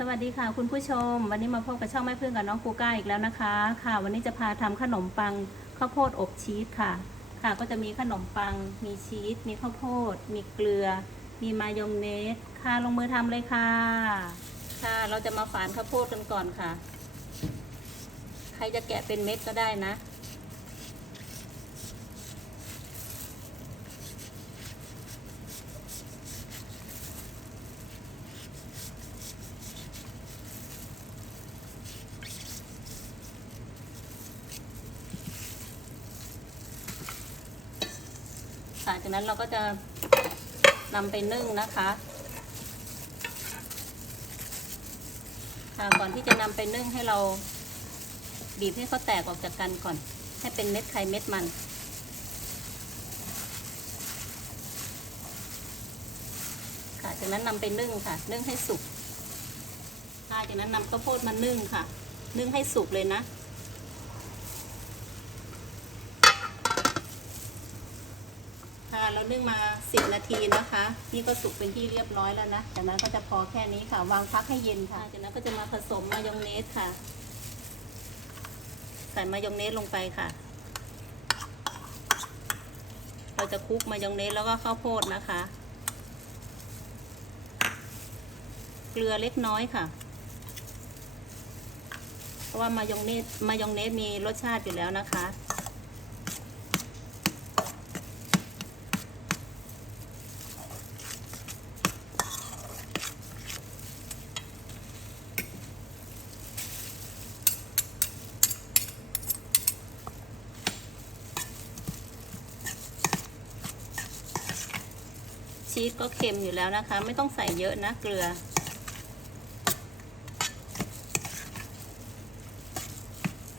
สวัสดีค่ะคุณผู้ชม วันนี้มาพบกับช่องแม่พึ่งกับน้องคูก้าอีกแล้วนะคะ ค่ะ วันนี้จะพาทำขนมปังข้าวโพดอบชีสค่ะ ค่ะก็จะมีขนมปัง มีชีสมีข้าวโพด มีเกลือ มีมายองเนสค่ะลงมือทำเลยค่ะ ค่ะเราจะมาฝานข้าวโพดกันก่อนค่ะ ใครจะแกะเป็นเม็ดก็ได้นะ ค่ะ จากนั้นเราก็จะนำไปนึ่งนะคะค่ะก่อนที่จะนำไปนึ่งให้เราบีบให้เขาแตกออกจากกันก่อน ให้เป็นเม็ดไข่เม็ดมันค่ะจากนั้นนำไปนึ่งค่ะ นึ่งให้สุกค่ะจากนั้นนำข้าวโพดมานึ่งค่ะ นึ่งให้สุกเลยนะ ค่ะ เรานึ่งมา 10 นาทีนะคะ นี่ก็สุกเป็นที่เรียบร้อยแล้วนะ จากนั้นก็จะพอแค่นี้ค่ะ วางพักให้เย็นค่ะ จากนั้นก็จะมาผสมมายองเนสค่ะ ใส่มายองเนสลงไปค่ะ เราจะคลุกมายองเนสแล้วก็ข้าวโพดนะคะ เกลือเล็กน้อยค่ะ เพราะว่ามายองเนสมายองเนสมีรสชาติอยู่แล้วนะคะ ชีสก็เค็มอยู่แล้วนะคะ ไม่ต้องใส่เยอะนะเกลือ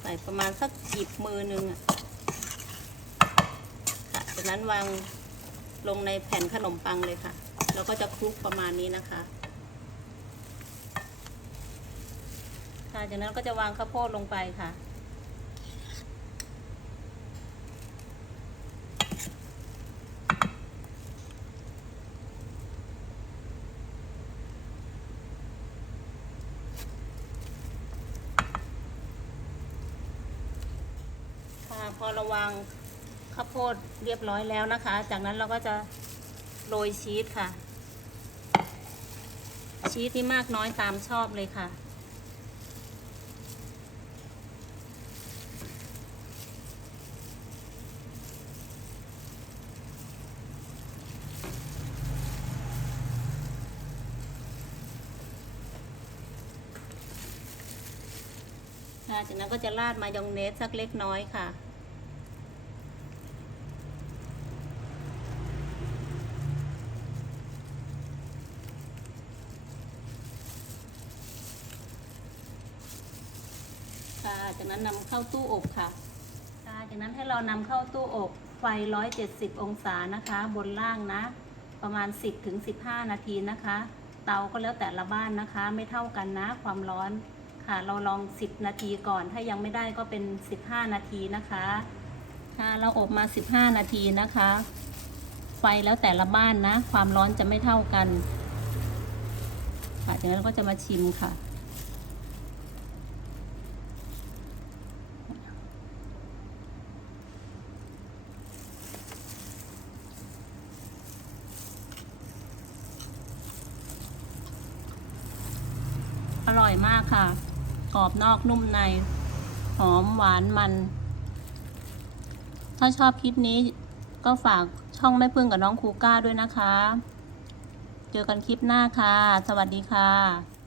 ใส่ประมาณสักหยิบมือหนึ่งอะค่ะจากนั้นวางลงในแผ่นขนมปังเลยค่ะ แล้วก็จะคลุกประมาณนี้นะคะค่ะจากนั้นก็จะวางข้าวโพดลงไปค่ะ พอราวางข้าวโพดเรียบร้อยแล้วนะคะ จากนั้นเราก็จะโรยชีสค่ะ ชีสที่มากน้อยตามชอบเลยค่ะค่ะจากนั้นก็จะราดมายองเนสสักเล็กน้อยค่ะ ค่ะ จากนั้นนำเข้าตู้อบค่ะ ค่ะ จากนั้นให้เรานำเข้าตู้อบไฟ 170 องศานะคะ บนล่างนะ ประมาณ 10ถึง15 นาทีนะคะ เตาก็แล้วแต่ละบ้านนะคะ ไม่เท่ากันนะ ความร้อนค่ะ เราลอง 10 นาทีก่อน ถ้ายังไม่ได้ก็เป็น 15 นาทีนะคะ ค่ะ เราอบมา 15 นาทีนะคะ ไฟแล้วแต่ละบ้านนะ ความร้อนจะไม่เท่ากันค่ะจากนั้นก็จะมาชิมค่ะ อร่อยมากค่ะ กรอบนอกนุ่มใน หอมหวานมัน ถ้าชอบคลิปนี้ก็ฝากช่องแม่พึ่งกับน้องคูก้าด้วยนะคะ เจอกันคลิปหน้าค่ะ สวัสดีค่ะ